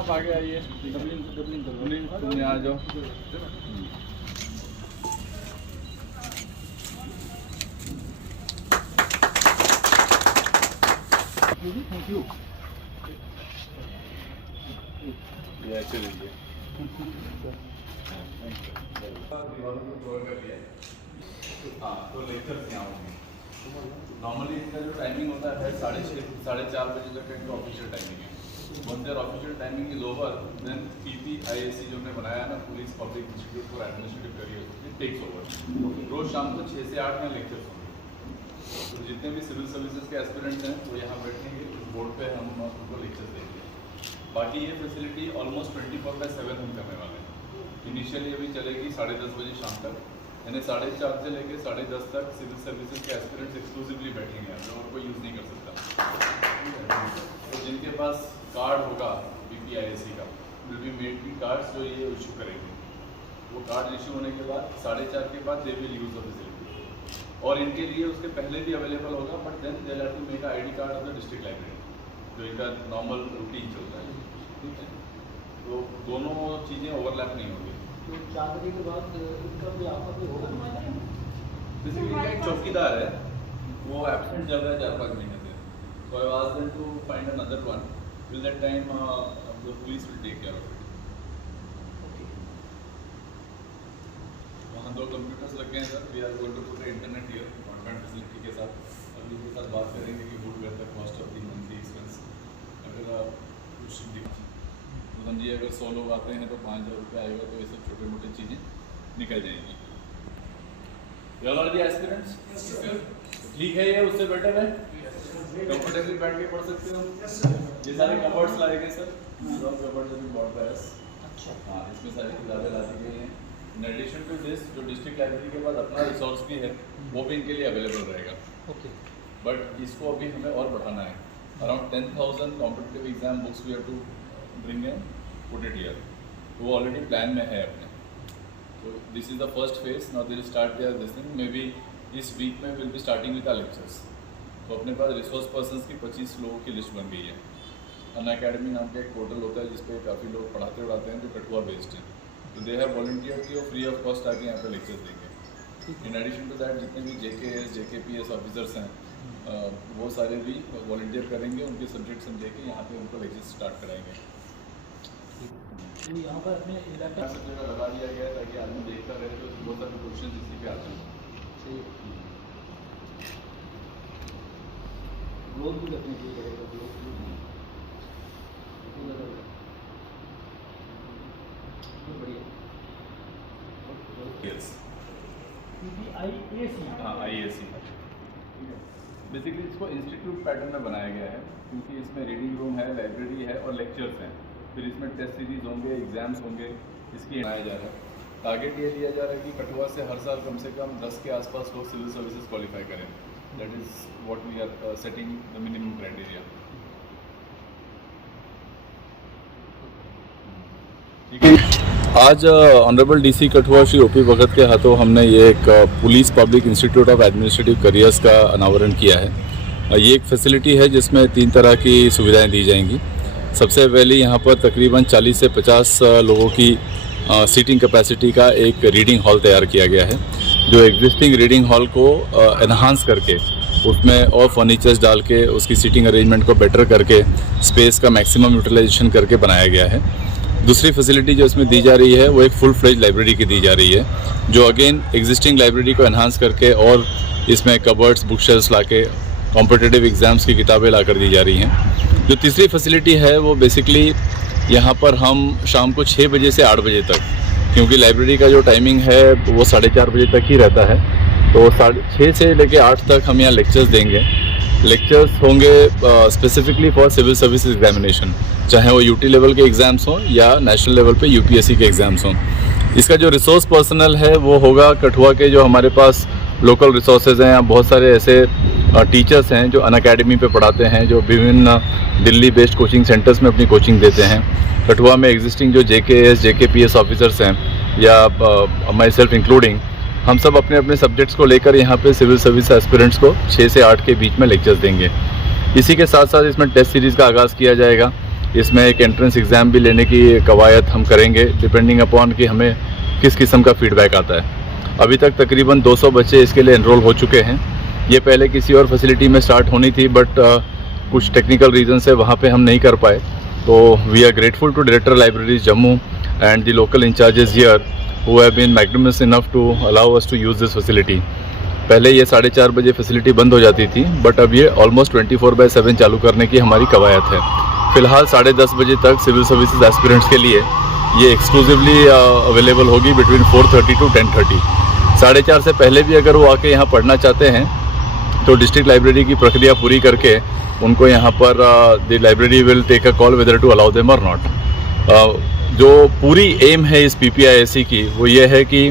आप आगे आइए, तुम आ जाओ। Thank you. ये ऐसे लीजिए। हाँ, तो लेक्चर्स यहाँ होंगे। नॉर्मली इनका जो टाइमिंग होता है 6:30 साढ़े 4 बजे तक का इनका ऑफिशियल टाइमिंग है। When their official timing is over, then PPIAC जो हमने बनाया ना, police public institute for administrative career, it takes over. रोज शाम को 6 से 8 में लेक्चर्स होंगे। तो जितने भी सिविल सर्विसेज के एस्पिरेंट्स हैं वो यहाँ बैठेंगे, इस बोर्ड पे हम उनको लेक्चर्स देंगे। बाकी ये फैसिलिटी ऑलमोस्ट 24/7 हम करने वाले हैं। इनिशियली अभी चलेगी 10:30 बजे शाम तक, यानी 4:30 से लेकर 10:30 तक सिविल सर्विसेज के एस्पिरेंट्स एक्सक्लूसिवली बैठेंगे, और कोई यूज़ नहीं कर सकता। तो जिनके पास कार्ड होगा PPIAC का, विल बी मेड की कार्ड्स जो ये इशू करेंगे, वो कार्ड इशू होने के बाद 4:30 के बाद they will use the facility. और इनके लिए उसके पहले भी अवेलेबल होगा, but then they have to make ID card of the district library, जो इनका नॉर्मल रूटीन चलता है। ठीक है, तो दोनों चीज़ें ओवरलैप नहीं होंगी। तो 4 बजे के बाद इनका भी आपका कोई होगा नुमाइंदा? बेसिकली एक चौकीदार है, वो एब्सेंट चल रहा है 4-5 महीने से, so I asked them to find another one. Till that time, the police will take care of it. वहाँ 2 कंप्यूटर्स लग गए हैं sir. We are going to put internet here broadband facility के साथ। अभी उनके साथ बात करेंगे कि would where the cost of the monthly expense. अगर कुछ तो समझिए, अगर 100 लोग आते हैं तो 5,000 रुपये आएगा, तो ये सब छोटे मोटे चीज़ें निकल जाएंगी। You all are the aspirants? ठीक है, ये उससे बेटर है, कंफर्टेबली बैठ के पढ़ सकते हो। ये सारे कवर्ड्स लाए गए सर, कवर्ड्स अभी बहुत है। अच्छा, हाँ, इसमें सारी किताबें ला दी गई हैं। इन एडिशन टू दिस, जो डिस्ट्रिक्ट लाइब्रेरी के बाद अपना रिसोर्स भी है, वो भी इनके लिए अवेलेबल रहेगा। ओके। बट इसको अभी हमें और बढ़ाना है। Around 10,000 competitive exam books we have to bring in, put it here. वो ऑलरेडी प्लान में है अपने। तो this is the first phase. Now they will start there this thing, may be इस वीक में will be starting with our lectures. तो अपने पास resource persons की 25 लोगों की लिस्ट बन गई है। अनअकैडमी नाम का एक पोर्टल होता है जिस पे काफ़ी लोग पढ़ाते उड़ाते हैं जो कठुआ बेस्ड हैं। तो दे हैव वॉलंटियर की वो फ्री ऑफ कॉस्ट आके यहाँ पे लेक्चर्स देंगे। इन एडिशन टू दैट, जितने भी JKS JKPS ऑफिसर्स हैं, वो सारे भी वॉलंटियर करेंगे, उनके सब्जेक्ट समझे के यहाँ पे उनको लेक्चर्स स्टार्ट कराएंगे। तो यहाँ पर अपने लैपटॉप सब जगह लगा दिया गया है ताकि आदमी देखता रहे, तो बहुत सारे क्वेश्चन इसी पे आते हैं। ग्लोव भी रखने के लिए पड़ेगा, ग्लोव बढ़िया। Yes, PPIAC। हाँ, IAC। बेसिकली इसको इंस्टीट्यूट पैटर्न में बनाया गया है, क्योंकि इसमें रीडिंग रूम है, लाइब्रेरी है और लेक्चर्स हैं। फिर इसमें टेस्ट सीरीज होंगे, एग्जाम्स होंगे, इसकी बनाया जा रहा है। टारगेट ये लिया जा रहा है कि कठुआ से हर साल कम से कम 10 के आसपास लोग सिविल सर्विसेज क्वालिफाई करें। That is what we are setting the minimum criteria. ठीक है, आज honourable DC Kathua Shri OP Bhagat के हाथों हमने ये एक police public institute of administrative careers का अनावरण किया है। ये एक फैसिलिटी है जिसमें 3 तरह की सुविधाएं दी जाएंगी। सबसे पहले यहाँ पर तकरीबन 40 से 50 लोगों की सीटिंग कैपेसिटी का एक रीडिंग हॉल तैयार किया गया है, जो एग्जिस्टिंग रीडिंग हॉल को एनहांस करके उसमें और फर्नीचर्स डाल के उसकी सीटिंग अरेंजमेंट को बेटर करके स्पेस का मैक्सिमम यूटिलाइजेशन करके बनाया गया है। दूसरी फैसिलिटी जो इसमें दी जा रही है वो एक फुल फ्लेज लाइब्रेरी की दी जा रही है, जो अगेन एग्जिस्टिंग लाइब्रेरी को एनहांस करके और इसमें कबर्ड्स, बुक शेल्फ्स ला के कॉम्पिटिटिव एग्ज़ाम्स की किताबें ला कर दी जा रही हैं। जो तीसरी फैसिलिटी है वो बेसिकली यहाँ पर हम शाम को 6 बजे से 8 बजे तक, क्योंकि लाइब्रेरी का जो टाइमिंग है वो 4:30 बजे तक ही रहता है, तो 6 से लेकर 8 तक हम यहाँ लेक्चर्स देंगे। लेक्चर्स होंगे specifically for civil service examination, चाहे वो UT लेवल के एग्ज़ाम्स हों या नेशनल लेवल पे UPSC के एग्ज़ाम्स हों। इसका जो रिसोर्स पर्सनल है वो होगा कठुआ के जो हमारे पास लोकल रिसोर्सेज हैं। बहुत सारे ऐसे टीचर्स हैं जो अनअकैडमी पे पढ़ाते हैं, जो विभिन्न दिल्ली बेस्ड कोचिंग सेंटर्स में अपनी कोचिंग देते हैं। कठुआ में एग्जिस्टिंग जो JKS JKPS ऑफिसर्स हैं या माई सेल्फ इंक्लूडिंग, हम सब अपने अपने सब्जेक्ट्स को लेकर यहाँ पे सिविल सर्विस एस्पिरेंट्स को 6 से 8 के बीच में लेक्चर्स देंगे। इसी के साथ साथ इसमें टेस्ट सीरीज़ का आगाज़ किया जाएगा। इसमें एक एंट्रेंस एग्ज़ाम भी लेने की कवायद हम करेंगे, डिपेंडिंग अपॉन कि हमें किस किस्म का फीडबैक आता है। अभी तक तकरीबन 200 बच्चे इसके लिए एनरोल हो चुके हैं। ये पहले किसी और फैसिलिटी में स्टार्ट होनी थी, बट कुछ टेक्निकल रीज़न से वहाँ पे हम नहीं कर पाए। तो we are grateful to director libraries Jammu and the local incharges here who have been magnificent enough to allow us to use this facility. पहले ये 4:30 बजे फैसिलिटी बंद हो जाती थी, बट अब ये ऑलमोस्ट 24/7 चालू करने की हमारी कवायद है। फ़िलहाल 10:30 बजे तक सिविल सर्विसेज एस्पिरेंट्स के लिए ये एक्सक्लूसिवली अवेलेबल होगी बिटवीन 4:30 to 10:30। 4:30 से पहले भी अगर वो आके यहाँ पढ़ना चाहते हैं तो डिस्ट्रिक्ट लाइब्रेरी की प्रक्रिया पूरी करके उनको यहाँ पर the library will take a call whether to allow them और नॉट। जो पूरी एम है इस PPISC की वो ये है कि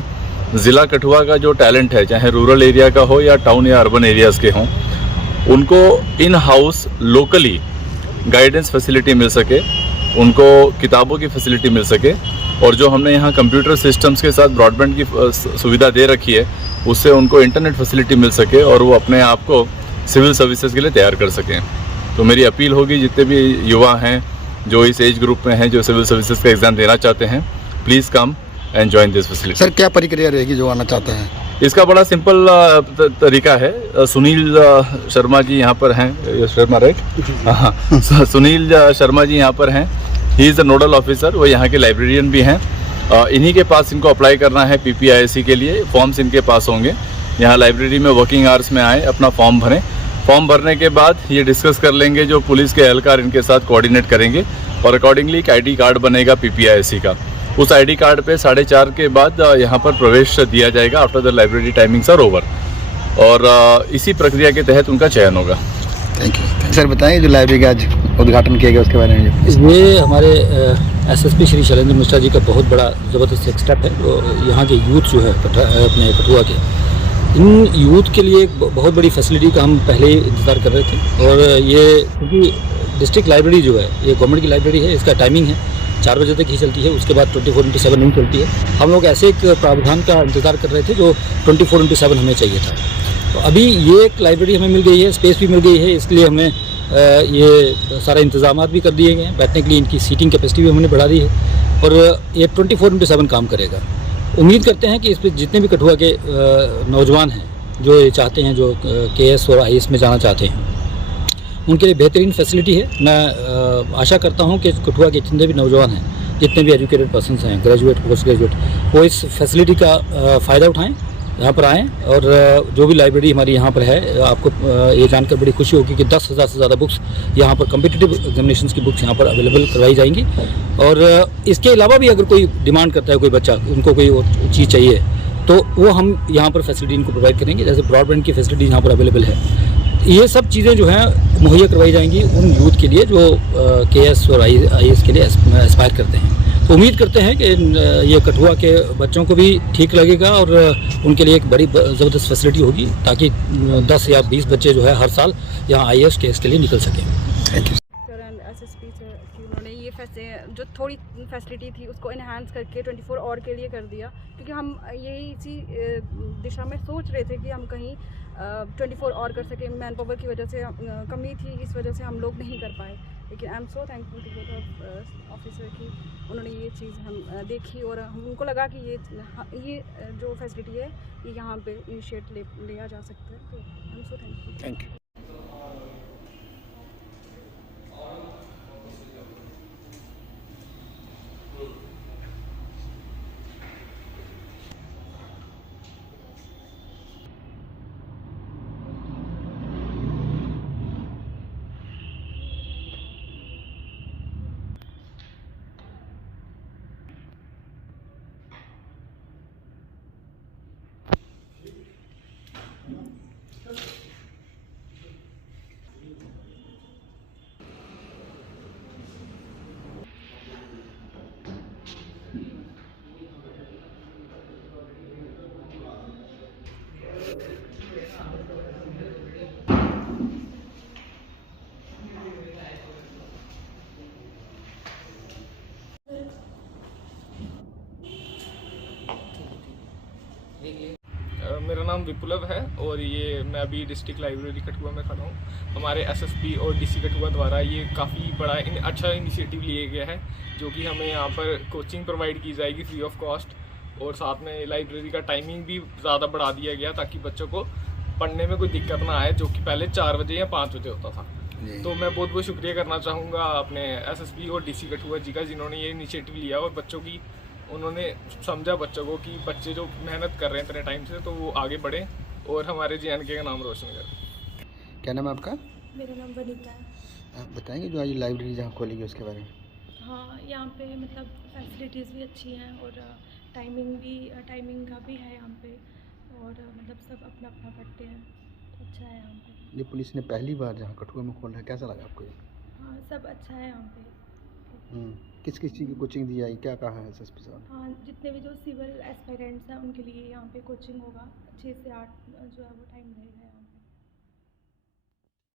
ज़िला कठुआ का जो टैलेंट है, चाहे रूरल एरिया का हो या टाउन या अर्बन एरियाज़ के हों, उनको in house locally guidance facility मिल सके, उनको किताबों की फैसिलिटी मिल सके, और जो हमने यहाँ कंप्यूटर सिस्टम्स के साथ ब्रॉडबैंड की सुविधा दे रखी है उससे उनको इंटरनेट फैसिलिटी मिल सके और वो अपने आप को सिविल सर्विसेज के लिए तैयार कर सकें। तो मेरी अपील होगी जितने भी युवा हैं जो इस एज ग्रुप में हैं जो सिविल सर्विसेज का एग्ज़ाम देना चाहते हैं, please come and join this facility. Sir क्या प्रक्रिया रहेगी जो आना चाहते हैं? इसका बड़ा सिंपल तरीका है। सुनील शर्मा जी यहाँ पर हैं, शर्मा राइट? हाँ, सुनील शर्मा जी यहाँ पर हैं। He is the nodal officer, वो यहाँ के लाइब्रेरियन भी हैं। इन्हीं के पास इनको अप्लाई करना है PPISC के लिए। फॉर्म्स इनके पास होंगे। यहाँ लाइब्रेरी में वर्किंग आवर्स में आए, अपना फॉर्म भरें। फॉर्म भरने के बाद ये डिस्कस कर लेंगे, जो पुलिस के एहलकार इनके साथ कोऑर्डिनेट करेंगे और अकॉर्डिंगली एक ID कार्ड बनेगा PPISC का। उस ID कार्ड पे 4:30 के बाद यहाँ पर प्रवेश दिया जाएगा after the library timings are over, और इसी प्रक्रिया के तहत उनका चयन होगा। Thank you. सर बताएं जो लाइब्रेरी का आज उद्घाटन किया गया उसके बारे में। ये हमारे SSP श्री शैलेंद्र मिश्रा जी का बहुत बड़ा ज़बरदस्त एक स्टेप है। जो यहाँ के यूथ जो है अपने कठुआ के, इन यूथ के लिए एक बहुत बड़ी फैसिलिटी का हम पहले ही इंतज़ार कर रहे थे। और ये क्योंकि डिस्ट्रिक्ट लाइब्रेरी जो है ये गवर्नमेंट की लाइब्रेरी है, इसका टाइमिंग है 4 बजे तक ही चलती है, उसके बाद 24/7 नहीं चलती है। हम लोग ऐसे एक प्रावधान का इंतज़ार कर रहे थे जो 24/7 हमें चाहिए था। तो अभी ये एक लाइब्रेरी हमें मिल गई है, स्पेस भी मिल गई है, इसलिए हमने ये सारे इंतजाम भी कर दिए गए हैं। बैठने के लिए इनकी सीटिंग कैपेसिटी भी हमने बढ़ा दी है और ये 24/7 काम करेगा। उम्मीद करते हैं कि इस पर जितने भी कठुआ के नौजवान हैं जो ये चाहते हैं, जो KS और IAS में जाना चाहते हैं, उनके लिए बेहतरीन फैसिलिटी है। मैं आशा करता हूं कि कठुआ के जितने भी नौजवान हैं, जितने भी एजुकेटेड पर्सन्स हैं, ग्रेजुएट, पोस्ट ग्रेजुएट, वो इस फैसिलिटी का फ़ायदा उठाएं, यहाँ पर आएँ। और जो भी लाइब्रेरी हमारी यहाँ पर है, आपको ये जानकर बड़ी खुशी होगी कि 10,000 से ज़्यादा बुक्स यहाँ पर कम्पिटिटिव एग्जामिनेशंस की बुक्स यहाँ पर अवेलेबल करवाई जाएंगी। और इसके अलावा भी अगर कोई डिमांड करता है, कोई बच्चा, उनको कोई चीज़ चाहिए, तो वो हम यहाँ पर फैसिलिटी इनको प्रोवाइड करेंगे। जैसे ब्रॉडबैंड की फैसिलिटी यहाँ पर अवेलेबल है। ये सब चीज़ें जो हैं मुहैया करवाई जाएंगी उन यूथ के लिए जो KS और IAS के लिए एस्पायर करते हैं। तो उम्मीद करते हैं कि ये कठुआ के बच्चों को भी ठीक लगेगा और उनके लिए एक बड़ी ज़बरदस्त फैसिलिटी होगी, ताकि 10 या 20 बच्चे जो है हर साल यहाँ IAS KS के लिए निकल सकें। Thank you. Sir and SSP sir कि उन्होंने ये जो थोड़ी फैसिलिटी थी उसको इन्हांस करके 24 आवर के लिए कर दिया, क्योंकि हम यही इसी दिशा में सोच रहे थे कि हम कहीं 24 आवर कर सकें। मैन पावर की वजह से कमी थी, इस वजह से हम लोग नहीं कर पाए। लेकिन I am so thankful to both officer कि उन्होंने ये चीज़ हम देखी और हमको लगा कि ये जो फैसिलिटी है ये यहाँ पे इनिशिएट लिया जा सकता है। तो आई am so thankful. Thank you. मेरा नाम विप्लव है और ये मैं अभी डिस्ट्रिक्ट लाइब्रेरी कठुआ में खड़ा हूँ। हमारे एसएसपी और डीसी कठुआ द्वारा ये काफ़ी बड़ा अच्छा इनिशिएटिव लिया गया है, जो कि हमें यहाँ पर कोचिंग प्रोवाइड की जाएगी फ्री ऑफ कॉस्ट, और साथ में लाइब्रेरी का टाइमिंग भी ज़्यादा बढ़ा दिया गया ताकि बच्चों को पढ़ने में कोई दिक्कत ना आए, जो कि पहले 4 बजे या 5 बजे होता था। तो मैं बहुत बहुत शुक्रिया करना चाहूँगा अपने एसएसपी और डीसी कठुआ जी का, जिन्होंने ये इनिशिएटिव लिया और बच्चों की उन्होंने समझा बच्चों को कि बच्चे जो मेहनत कर रहे हैं इतने टाइम से, तो वो आगे बढ़े और हमारे JNK का नाम रोशन करें। क्या नाम है आपका? मेरा नाम वनीता है। आप बताएंगे जो आज लाइब्रेरी जहाँ खोली गई उसके बारे में? हाँ, यहाँ पे मतलब फैसिलिटीज़ भी अच्छी हैं और टाइमिंग का भी है यहाँ पे, और मतलब सब अपना अपना पढ़ते हैं, अच्छा है यहाँ पे। ये पुलिस ने पहली बार जहाँ कठुआ में खोला है, कैसा लगा आपको ये? हाँ, सब अच्छा है यहाँ पे। किस किस चीज़ की कोचिंग दी जाएगी, क्या कहा है एसएसपी साहब? हाँ, जितने भी जो सिविल एस्पायरेंट्स हैं उनके लिए यहाँ पे कोचिंग होगा, 6 से 8 जो है वो टाइम रहेगा यहाँ पे।